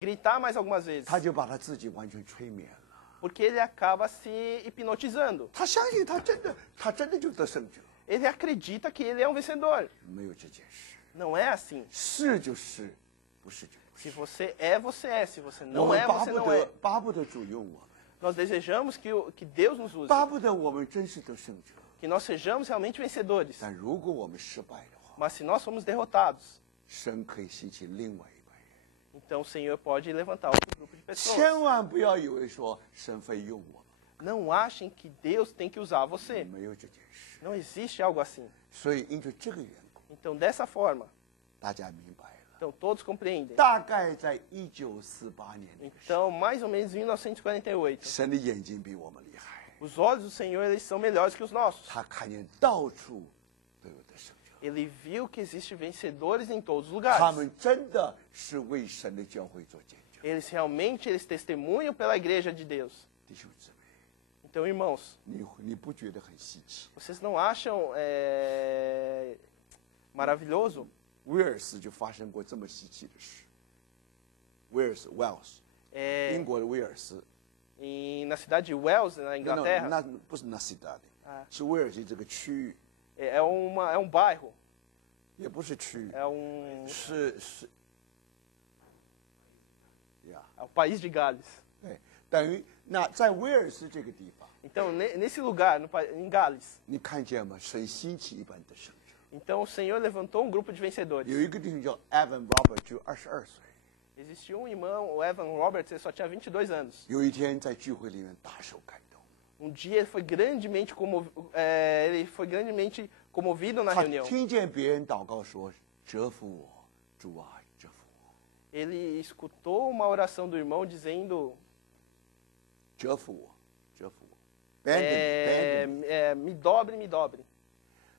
gritar mais algumas vezes. 他就把他自己完全催眠了。 Porque ele acaba se hipnotizando. 他相信他真的就得胜者。 Ele acredita que ele é um vencedor. 没有这件事， Não é assim. 是就是，不是就不是。 Se você é, você é. Se você 我 não 们 é, 巴 você 不 não 得 é. 巴不得主用我们， Nós desejamos que Deus nos use. 巴不得我们真是得胜者。 Que nós sejamos realmente vencedores. 但如果我们失败的话， Mas se nós somos derrotados, 神可以兴起另外一班人。 então o Senhor pode levantar outro grupo de pessoas. 千万不要以为说神非用我们， Não achem que Deus tem que usar você. 没有这件事。 Não existe algo assim. 所以因着这个缘故， Então, dessa forma, 大家明白了。 então todos compreendem. 大概在1948年那个时候， Então, mais ou menos em 1948, 神的眼睛比我们厉害， os olhos do Senhor eles são melhores que os nossos. 他看见到处都有得胜者， Ele viu que existem vencedores em todos os 他 lugares. 们真的是为神的教会做见证。 Eles realmente testemunham pela igreja de Deus. 弟兄姊妹， Então, irmãos, 你不觉得很稀奇？ vocês não acham maravilhoso? 威尔斯就发生过这么稀奇的事。威尔斯 （Wales）， 英国的威尔斯， Na cidade de Wales, na Inglaterra, 那不是那 cidade， 是威尔斯这个区域， é um bairro, 也不是区域， 是呀， é o país de Gales. 对，等于那在威尔斯这个地方， Então, nesse lugar, em Gales, 你看见吗？神兴起一般得胜者。 então o Senhor levantou um grupo de vencedores. 有一个弟兄叫 Evan Robert， 就22岁。 Existia um irmão, o Evan Roberts, ele só tinha 22 anos. 有一天在聚会里面大受感动， dia ele foi grandemente comovido na 他 reunião. 听见别人祷告说：“折服我，主啊，折服我， Ele escutou uma oração do irmão dizendo, 折服我，折服我。” Bend me dobre, me dobre.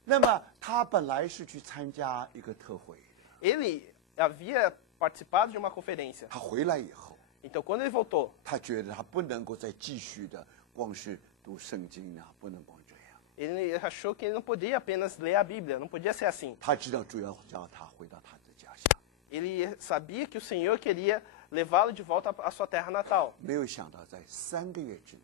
那么他本来是去参加一个特会， Ele havia participado de uma conferência. 他回来以后， Então, quando ele voltou, 他觉得他不能够再继续的光是读圣经啊，不能光这样。 ele achou que ele não podia apenas ler a Bíblia, não podia ser assim. 他知道主要叫他回到他的家乡， Ele sabia que o Senhor queria levá-lo de volta à sua terra natal. 没有想到在3个月之内，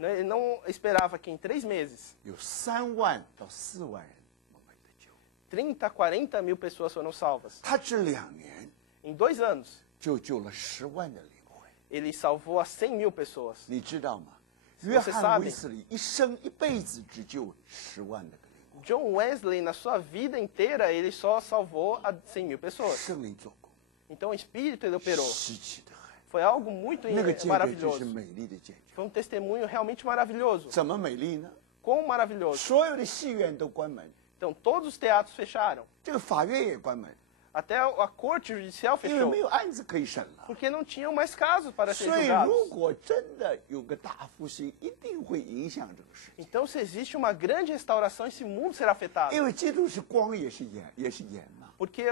Ele não esperava que em 3 meses, 有3万到4万人蒙恩得救。 30, 40 mil pessoas foram salvas. 他这2年 Em 2 anos, 就救了10万的灵魂， ele salvou a 100 mil pessoas. 你知道吗？约翰卫斯理一辈子只救10万的灵魂。 John Wesley, na sua vida inteira, ele só salvou a 100 mil pessoas. 圣灵做工， Então, o Espírito ele operou. 稀奇的很。 Foi algo muito 那个见证真是 maravilhoso. 美丽的见证。 Foi um testemunho realmente maravilhoso. 怎么美丽呢？ Quão maravilhoso. 所有的戏院都关门， Então, todos os teatros fecharam. 这个法院也关门， Até a corte judicial 因为 fechou. 没有案子可以审了。 Porque não tinham mais casos para serem 所以， julgados. 如果真的有个大复兴，一定会影响这个事情。 Então, se existe uma grande restauração, esse mundo será afetado. 因为基督是光，也是盐嘛。 Porque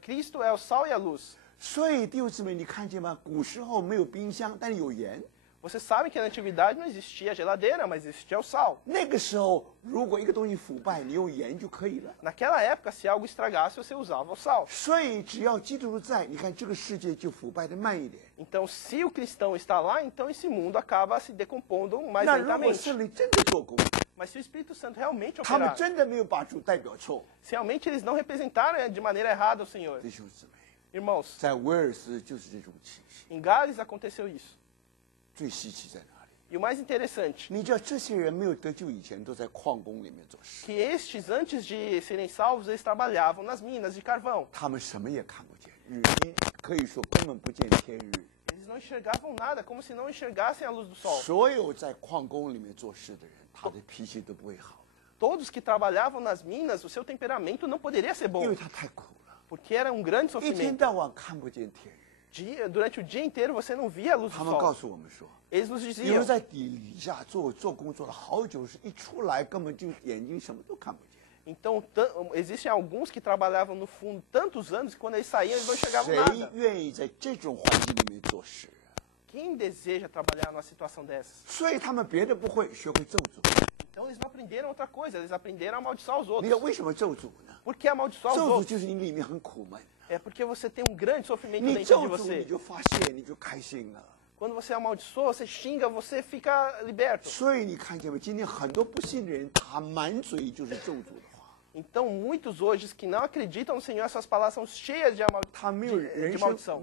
Cristo é o sal e a luz. 所以弟兄姊妹，你看见吗？古时候没有冰箱，但是有盐。 Você sabe que na antiguidade não existia geladeira, mas existia o sal. 那个时候，如果一个东西腐败，你用盐就可以了。 Naquela época, se algo estragasse, você usava o sal. 所以只要基督在，你看这个世界就腐败的慢一点。 Então, se o cristão está lá, então esse mundo acaba se decompondo mais 那如果 lentamente. 圣灵真的做工， Mas se o Espírito Santo realmente 他们 operar, 真的没有把主代表错， se realmente eles não representaram de maneira errada o Senhor. 弟兄姊妹， Irmãos, 在威尔斯就是这种情形。 em Gales aconteceu isso. 最稀奇在哪里？ E o mais interessante, 你知道这些人没有得救以前都在矿工里面做事， que estes, antes de serem salvos, eles trabalhavam nas minas de carvão. 他们什么也看不见，日一可以说根本不见天日。 Eles não enxergavam nada, como se não enxergassem a luz do sol. 所有在矿工里面做事的人，他的脾气都不会好， Todos que trabalhavam nas minas, o seu temperamento não poderia ser 因 bom, 为他太苦了， porque era um grande 一天 sofrimento. 到晚看不见天日。 Durante o dia inteiro você não via a luz do 他们告 sol. 诉我们说， Eles nos 有 diziam, 人在底下做工作了好久，是一出来根本就眼睛什么都看不见。 então existem alguns que trabalhavam no fundo tantos anos que quando eles saíam eles não enxergavam 谁 nada. 愿意在这种环境里面做事？ Quem deseja trabalhar numa situação dessas? 所以他们别的不会，学会咒诅。Então eles não aprenderam outra coisa, eles aprenderam a amaldiçoar os 你 outros. 要为什么咒诅呢？ Por que amaldiçoar os 咒诅 outros? 就是你里面很苦闷， É porque você tem um grande sofrimento 你 dentro 咒 de 诅你 você. 就发泄，你就开心了。 Quando você amaldiçoa, você xinga, você fica liberto. 所以你看见没？今天很多不信的人，他满嘴就是咒诅的话， Então, muitos hoje que não acreditam no Senhor, essas palavras são cheias de 他没有人 de 生 maldição.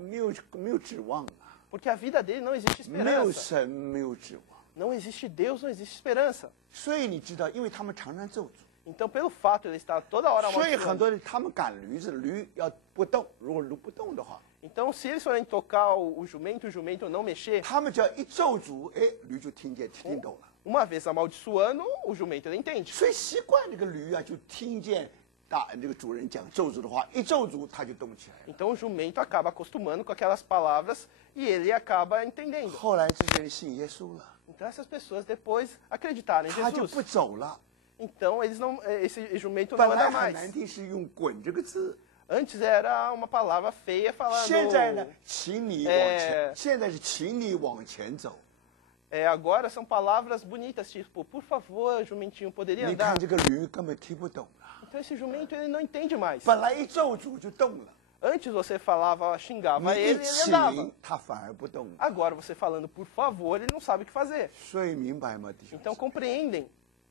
没有指望啊， Porque a vida dele não existe 没有 esperança. 神，没有指望。 Não existe Deus, não existe esperança. 所以你知道，因为他们常常咒诅， Então, pelo fato de ele estar toda hora 所以很 amaldiçoando. 多人他们赶驴子，驴要不动，如果驴不动的话， Então, se eles forem tocar o jumento não mexer, 他们只要一咒诅，哎，驴就听懂了。 uma vez amaldiçoando, o jumento ele entende. 所以习惯这个驴啊，就听见这个主人讲咒诅的话，一咒诅它就动起来了。 Então, o jumento acaba acostumando com aquelas palavras e ele acaba entendendo. 后来这些人信耶稣了， Então, essas pessoas depois acreditaram em 他就不 Jesus. 走了。 Então, eles não, esse jumento 本 não 来 anda 很 mais. 难听，是用“滚”这个字， Antes era uma palavra feia 现在呢 falando. 请你往前，哎现在是请你往前走。 Agora são palavras bonitas, tipo, por favor, jumentinho, poderia 你 andar? 看这个驴根本听不懂了， Então esse jumento ele não entende mais. 本来一咒诅就动了， Antes você falava, 你 xingava 一 ele andava. 请他反而不动了。 Agora você falando por favor, ele não sabe o que fazer. 所以明白吗，弟兄姊 Então 妹？ compreendem.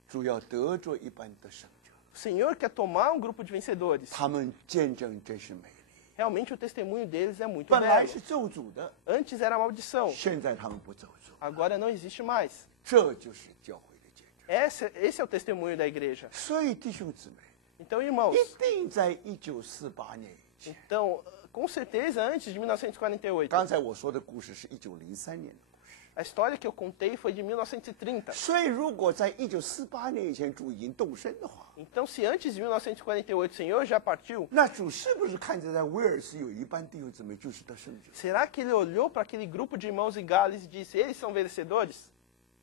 主要得着一般的圣者， O Senhor quer tomar um grupo de vencedores. 他们见证真是美丽。 Realmente o testemunho deles é muito 本来 belo. 是咒诅的， Antes era maldição, 现在他们不咒诅， agora não existe mais. 这就是教会的见证。 Esse é o testemunho da igreja. 所以弟兄姊妹， Então, irmãos, 一定在1948年以前。 então, com certeza antes de 1948. 刚才我说的故事是1903年的故事， A história que eu contei foi de 1930. 所以如果在1948年以前主已经动身的话， Então, se antes de 1948 o Senhor já partiu, 那主是不是看见在威尔斯有一班弟兄姊妹就是得胜者？ será que ele olhou para aquele grupo de irmãos em Gales e disse, eles são vencedores?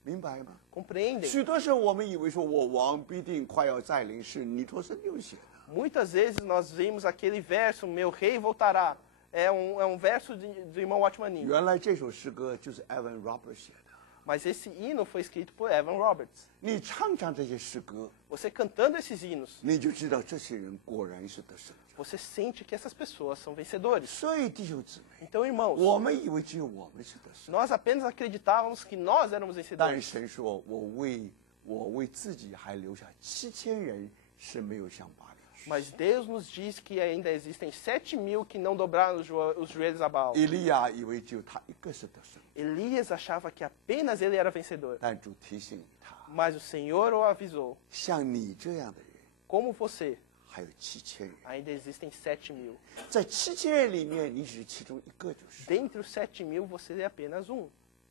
明白吗？ Compreendem? 许多时候我们以为说我王必定快要再临，是尼托生就写的。 Muitas vezes nós vemos aquele verso, meu rei voltará. É um verso do irmão Watchmaninho. 原来这首诗歌就是 Evan Roberts 写的。 Mas esse hino foi escrito por Evan Roberts. 你唱唱这些诗歌， Você cantando esses hinos, 你就知道这些人果然是得胜者。 você sente que essas pessoas são vencedores. 所以弟兄姊妹， Então, irmãos, 我们以为只有我们是得胜， nós apenas acreditávamos que nós éramos 但 vencedores. 神说我为自己还留下7000人是没有向巴黎去。 Mas Deus nos diz que ainda existem 7.000 que não dobraram os joelhos a Baal. 以利亚以为只有他一个是得胜， Elias achava que apenas ele era vencedor. 但主提醒他， Mas o Senhor o avisou. 像你这样的人 Como você, 还有7000人， ainda existem 7.000. 在7000人里面，你只是其中一个就是， Dentre os 7.000, você é apenas um.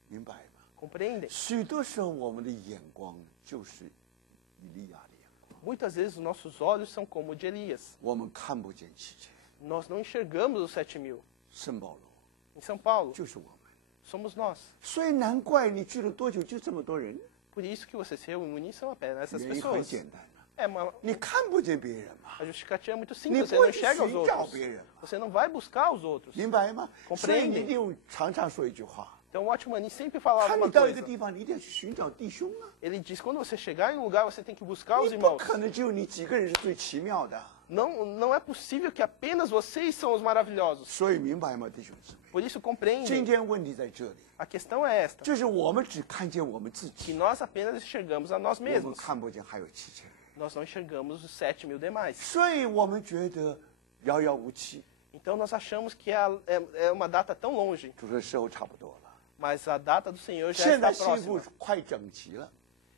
明白吗？ Compreendem? 许多时候我们的眼光就是以利亚的眼光， Muitas vezes os nossos olhos são como o de Elias. 我们看不见7000。 Nós não enxergamos os 7.000. 圣保罗 Em São Paulo, 就是我们， somos nós. 所以难怪你去了多久就这么多人， Por isso que você se reúne são apenas essas 原因很 pessoas. 简单啊， É uma, 你看不见别人嘛， a justificativa é muito 你 simples. Você 不 não 会去 enxerga os 寻找 outros. 别人嘛， Você não vai buscar os outros. 明白吗？ Compreende 所以你一定常常说一句话， Então o Watchman sempre falava 看 uma 你到一个 coisa. 地方，你一定要去寻找弟兄啊， Ele diz, quando você chegar em um lugar, você tem que buscar os 你不 irmãos. 可能只有你几个人是最奇妙的， Não é possível que apenas vocês são os maravilhosos. 所以明白吗，弟兄姊妹？ Por isso 今 compreendem. 天问题在这里， A questão é esta. 就是我们只看见我们自 Que 己， nós apenas enxergamos a nós 我们 mesmos. 看不见还有7000人， Nós não enxergamos os 7.000 demais. 所以我们觉得遥遥无期， Então nós achamos que é uma data tão longe. 就说时候差不多了。 Mas a data do Senhor já 现在 está 西部 próxima. 快整齐了，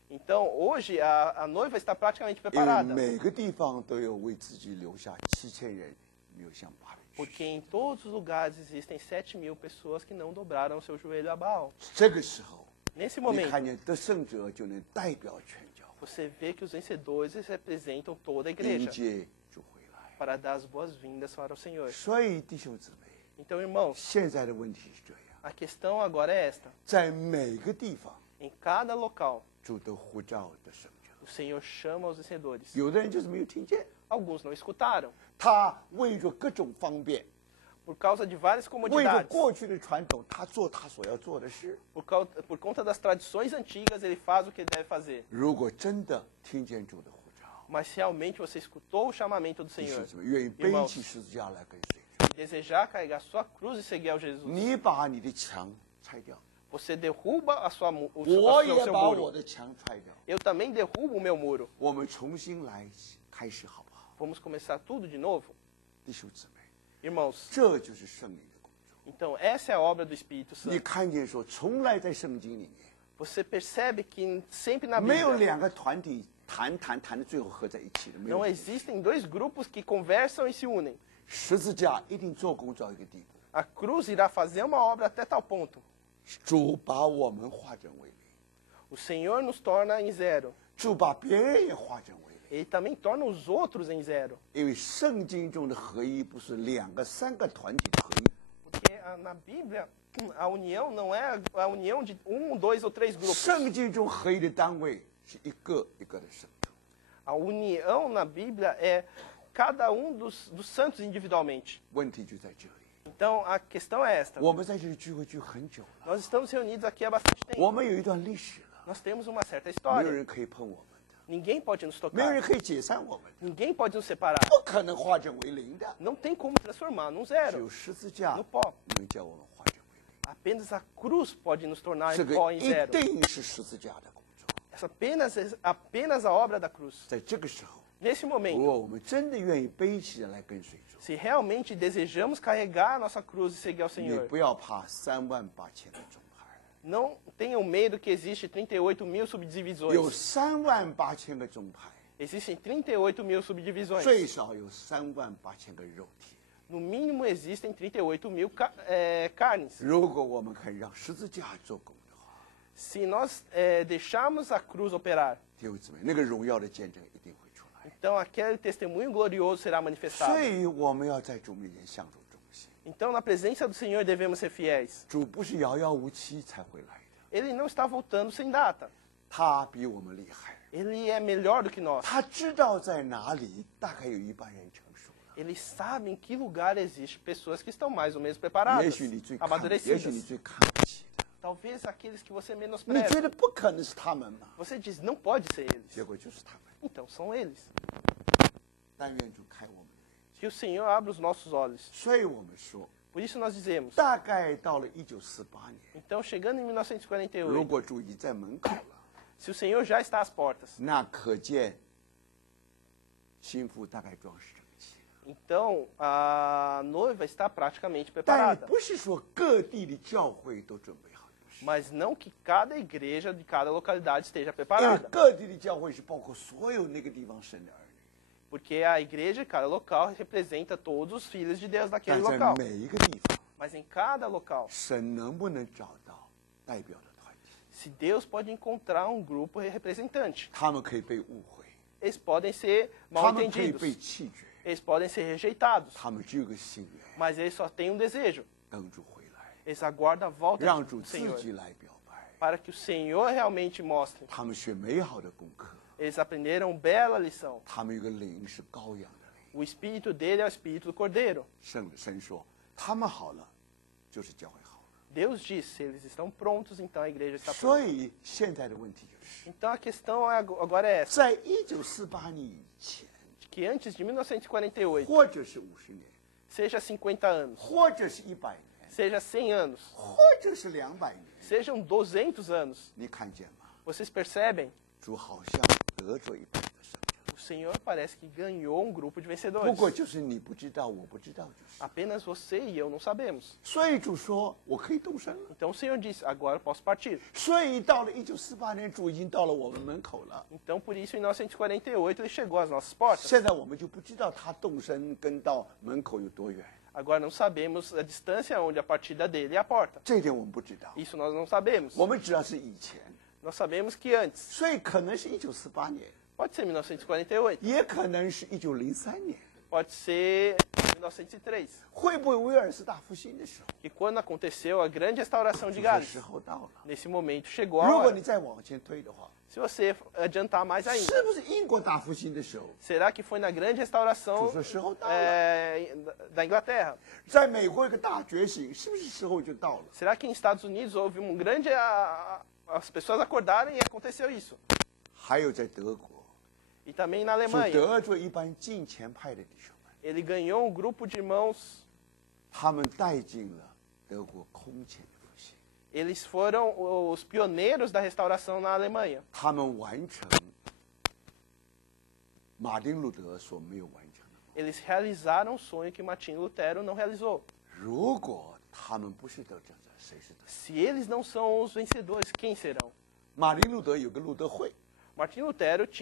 Então hoje a noiva está praticamente 因为 preparada. 每个地方都有为自己留下7000人没有向巴黎去。 Porque em todos os lugares existem 7.000 pessoas que não dobraram o seu joelho a Baal. 这个时候， Nesse 你 momento, 看见得胜者就能代表全教会 você vê que os vencedores eles representam toda a 迎 igreja 接主回来。 para dar as boas-vindas para o Senhor. 所以弟兄姊妹， Então, irmãos, 现在的问题是这样， a questão agora é esta. 在每个地方， Em cada local, 主都呼召得胜者。 o Senhor chama os vencedores. 有的人就是没有听见， Alguns não escutaram, 他为着各种方便， por causa de várias 为了 comodidades. 过去的传统，他做他所要做的事。 Por conta das tradições antigas, ele faz o que ele deve fazer. 如果真的听见主的呼召， Mas realmente você escutou o chamamento do 你是 Senhor 怎么愿意背 Irmãos 起十字架来跟随主？ e desejar carregar sua cruz e seguir ao Jesus. 你把你的墙拆掉， Você derruba a sua, o 我也 seu 把我 muro. 的墙拆掉， Eu também derrubo o meu muro. 我们重新来开始，好不好？ Vamos começar tudo de novo? 弟兄姊妹， Irmãos, 这就是圣灵的工作。 então essa é a obra do Espírito 你 Santo. 看见说，从来在圣经里面 Você percebe que sempre na 没有 Bíblia 两个团体谈的最后合在一起的，没有 não 这件事。 existem dois grupos que conversam e se unem. 十字架一定做工到一个地步， A cruz irá fazer uma obra até tal ponto. 主把我们化整为零， O Senhor nos torna em zero. 主把别人也化整为零。 Ele também torna os outros em zero. 因为圣经中的合一不是两个、三个团体的合一， Porque na Bíblia, a união não é a união de 1, 2 ou 3 grupos. 圣经中合一的单位是一个一个的圣徒。 A união na Bíblia é cada um dos santos individualmente. 问题就在这里。 Então, a questão é esta. 我们在这里聚会聚很久了， Nós estamos reunidos aqui há bastante 我 tempo. 们有一段历史了， Nós temos uma certa 没有 história. 人可以碰我们的， Ninguém pode nos 没有 tocar. 人可以解散我们的， Ninguém pode nos separar. 不可能化整为零的。 Não tem como transformar num 只有 zero. 十字架 No pó. 能叫我们化整为零， Apenas a cruz pode nos tornar 这 em 个 pó em 一 zero. 定是十字架的工作。 Essa apenas a obra da cruz. 在这个时候， Nesse 如 momento, 果我们真的愿意背起来跟随主， se realmente desejamos carregar a nossa cruz e seguir ao 你 Senhor, 不要怕38000个钟牌， não tenham medo que existe 38 mil 有 subdivisões. 38000个钟牌， Existem 38 mil subdivisões. 最少有38000个肉体。 No mínimo existem 38 mil carnes. 如果我们肯让十字架做工的话， Se nós deixarmos a cruz operar, 弟兄姊妹，那个荣耀的见证一定会出来。 então aquele testemunho glorioso será manifestado. 所以我们要在主面前向主忠心。 Então, na presença do Senhor, devemos ser fiéis. 主不是遥遥无期才会来的， Ele não está voltando sem data. 他比我们厉害， Ele é melhor do que nós. 他知道在哪里，大概有一半人成熟了。 Ele sabe em que lugar existem pessoas que estão mais ou menos 也 preparadas, 许你最看，也许你 amadurecidas. 最看不起的， Talvez aqueles que você 你觉 menospreza. 得不可能是他们吗？ Você diz, não pode ser 结 eles. 果就是他们。 Então, são eles. 但愿主开我们的眼， Que o Senhor abra os nossos olhos. 所以我们说， Por isso nós dizemos. 大概到了1948年， Então, chegando em 如 1948, 果主已经在门口了， se o Senhor já está às portas, 那可见心腹大概装饰整齐了。 então a noiva está praticamente 但 preparada. 不是说各地的教会都准备好就是 Mas não que cada igreja de cada localidade esteja 因为 preparada. 各地的教会是包括所有那个地方神的儿女， Porque a igreja de cada local representa todos os filhos de Deus 但 daquele 在 local. 每一个地方， Mas em cada local, 神能不能找到代表的团体？ se Deus pode encontrar um grupo representante, 他们可以被误会， eles podem ser 他 mal 们可以 entendidos, 被弃绝， eles podem ser rejeitados, 他们只有个心愿， mas eles só têm um desejo. 等主回来， Eles aguardam a volta 让 do 主自 Senhor, 己来表白。 para que o Senhor realmente mostre. 他们学美好的功课， Eles aprenderam bela lição. 他们有个灵是羔羊的灵。 O espírito dele é o espírito do Cordeiro. 神说，他们好了，就是教会好了。 Deus disse, se eles estão prontos, então a igreja está 所 pronta. 以现在的问题就是， Então a questão agora é essa, 在1948年以前， que antes de 1948, 或者是50年， seja 50 anos, 或者是100年， seja 100 anos, 或者是200年， sejam 200 anos, 你看见吗？ vocês percebem? 主好像得着一半的胜利。 O Senhor parece que ganhou um grupo de 不 vencedores. 过就是你不知道，我不知道就是。 Apenas você e eu não sabemos. 所以主说，我可以动身了。 Então o Senhor disse, agora eu posso partir. 所以到了1948年，主已经到了我们门口了。 Então por isso em 1948 ele chegou às nossas portas. 现在我们就不知道他动身跟到门口有多远， Agora não sabemos a distância onde a partida dele é a porta. 这一点我们不知道。 Isso nós não sabemos. 我们知道是以前， Nós sabemos que antes, 所以可能是1948年， pode ser 1948, 也可能是1903年， pode ser 1903. 会不会威尔士大复兴的时候？ E quando aconteceu a grande restauração de 这 Gales, 时候到了。 nesse momento chegou a 如果 hora. 你再往前推的话， Se você adiantar mais ainda, 是不是英国大复兴的时候？ será que foi na grande restauração 就说时候到了。 da Inglaterra? 在美国一个大觉醒，是不是时候就到了？ Será que em Estados Unidos houve um grande... as pessoas acordaram e aconteceu isso? 还有在德国， E também na 所 Alemanha. 得罪一般近前派的弟兄们， Ele ganhou um grupo de irmãos, 他们带进了德国空前的复兴， eles foram os pioneiros da restauração na Alemanha. 他们完成马丁路德所没有完成的。 Eles realizaram um sonho que Martinho Lutero não realizou. 如果他们不是得胜者，谁是得胜者？ Se eles não são os vencedores, quem serão? 马丁路德有个路德会， Martinho Lutero tinha